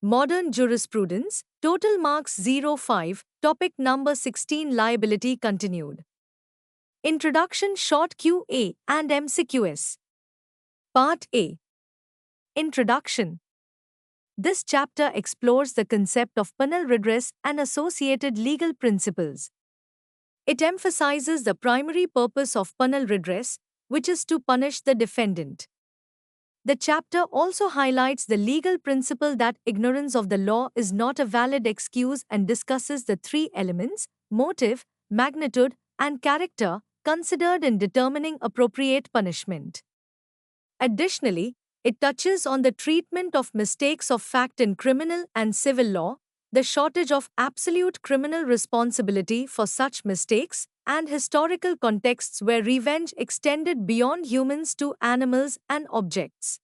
Modern Jurisprudence, Total Marks 05, Topic number 16 Liability continued. Introduction Short QA and MCQS. Part A. Introduction. This chapter explores the concept of penal redress and associated legal principles. It emphasizes the primary purpose of penal redress, which is to punish the defendant. The chapter also highlights the legal principle that ignorance of the law is not a valid excuse and discusses the three elements, motive, magnitude, and character, considered in determining appropriate punishment. Additionally, it touches on the treatment of mistakes of fact in criminal and civil law, the shortage of absolute criminal responsibility for such mistakes, and historical contexts where revenge extended beyond humans to animals and objects.